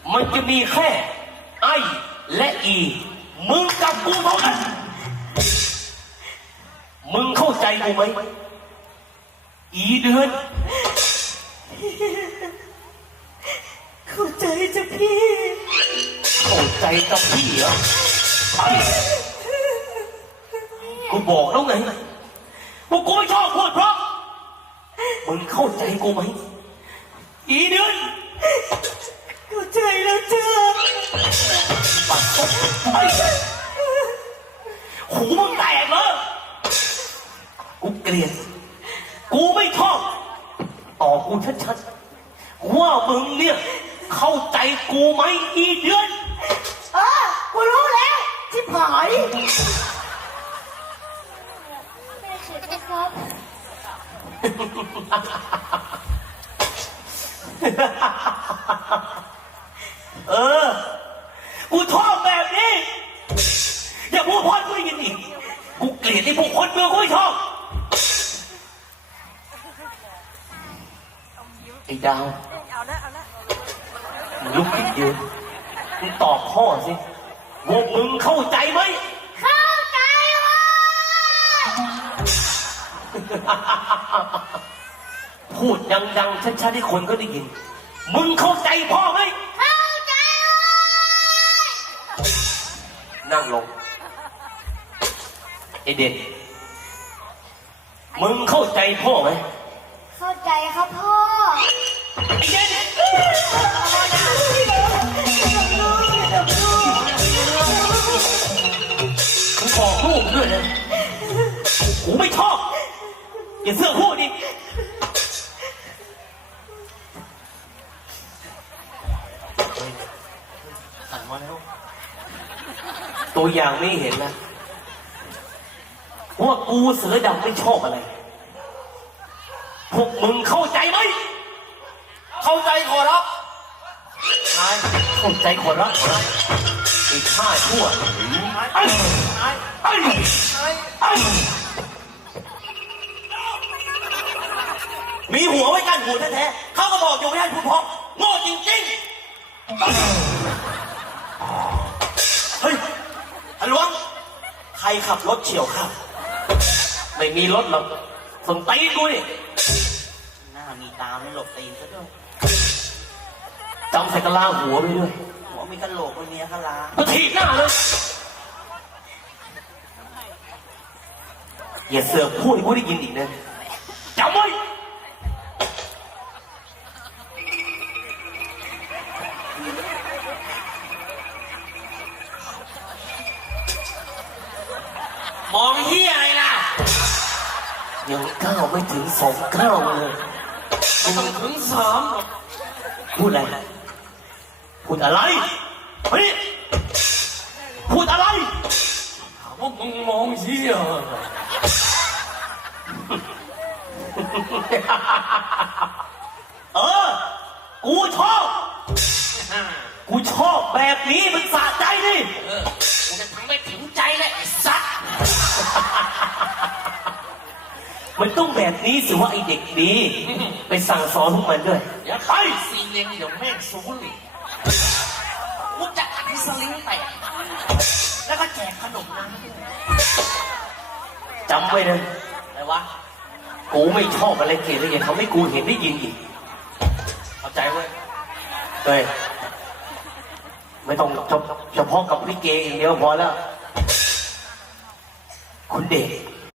มันจะมีแค่ไอและอีมึงกับกูเท่านั้นมึงเข้าใจกูไหมอีเดือนเข้าใจจ้ะพี่เข้าใจกับพี่เหรอกูบอกแล้วไงว่ากูไม่ชอบพูดเพราะมึงเข้าใจกูไหมอีเดือนเข้าใจแล้วจ้ะปัดตุ๊บไปหูมึงแตกเลยกูเกลียดกูไม่ชอบต่อกูชัดๆว่ามึงเนี่ยเข้าใจกูไหมอีเดือนกูรู้แล้วชิบหายแม่เขียนนะครับกูชอบแบบนี้อย่าพูดพอดกูได้ยินอีกกูเกลียดที่พวกคนเมืองกูไม่ชอบไอ้ดาวมึงลุกขึ้นยืนมึงตอบพ่อสิว่ามึงเข้าใจไหมเข้าใจว่าพูดดังๆชัดๆให้คนก็ได้ยินมึงเข้าใจพ่อไหมเข้าใจนั่งลงไอเด็กมึงเข้าใจพ่อไหมเข้าใจครับพ่อไอเด็กมึงบอกลูกด้วยนะกูไม่ชอบอย่าเสื้อพูดดิสั่งมาแล้วตัวอย่างไม่เห็นนะว่ากูเสือดำไม่ชอบอะไรพวกมึงเข้าใจไหมเข้าใจขอรับนายเข้าใจขอรับไอ้ข้าชั่วไอ้มีหัวไว้กันหูแท้ๆเขาก็บอกอยู่ไม่ให้พูดเพราะโง่จริงๆเฮ้ยฮัลโหลใครขับรถเฉี่ยวข้าไม่มีรถหรอกสนตีนกูดิหน้ามีตาไม่หลบตีนซะด้วยจำใส่กะลาหัวไปด้วยหัวมีกะโหลกไปเนี้ยกะลาก็ถีบหน้าเลยอย่าเสือกพูดให้กูได้ยินอีกนะจำไว้มองเฮียอะไรล่ะยังก้าวไม่ถึง2 ก้าวเลยต้องถึง3พูดอะไรพูดอะไรเฮ้ยพูดอะไรถามว่ามึงมองเฮียกูชอบแบบนี้มันสะใจดิกูจะทำให้ถึงใจเลยไอ้สัสมันต้องแบบนี้สิว่าไอเด็กดีไปสั่งสอนพวกมันด้วยอย่าไปซีเล็งเดี๋ยวแม่งสูงเลยกูจะอัดให้สลิงแตกแล้วก็แจกขนมน้ำจำไว้นะอะไรวะกูไม่ชอบอะไรเกลียดเลยอย่าทำให้กูเห็นได้ยินอีกเข้าใจไว้เฮ้ยไม่ต้องเฉพาะกับลิเกอย่างเดียวพอแล้วคุณเด็ก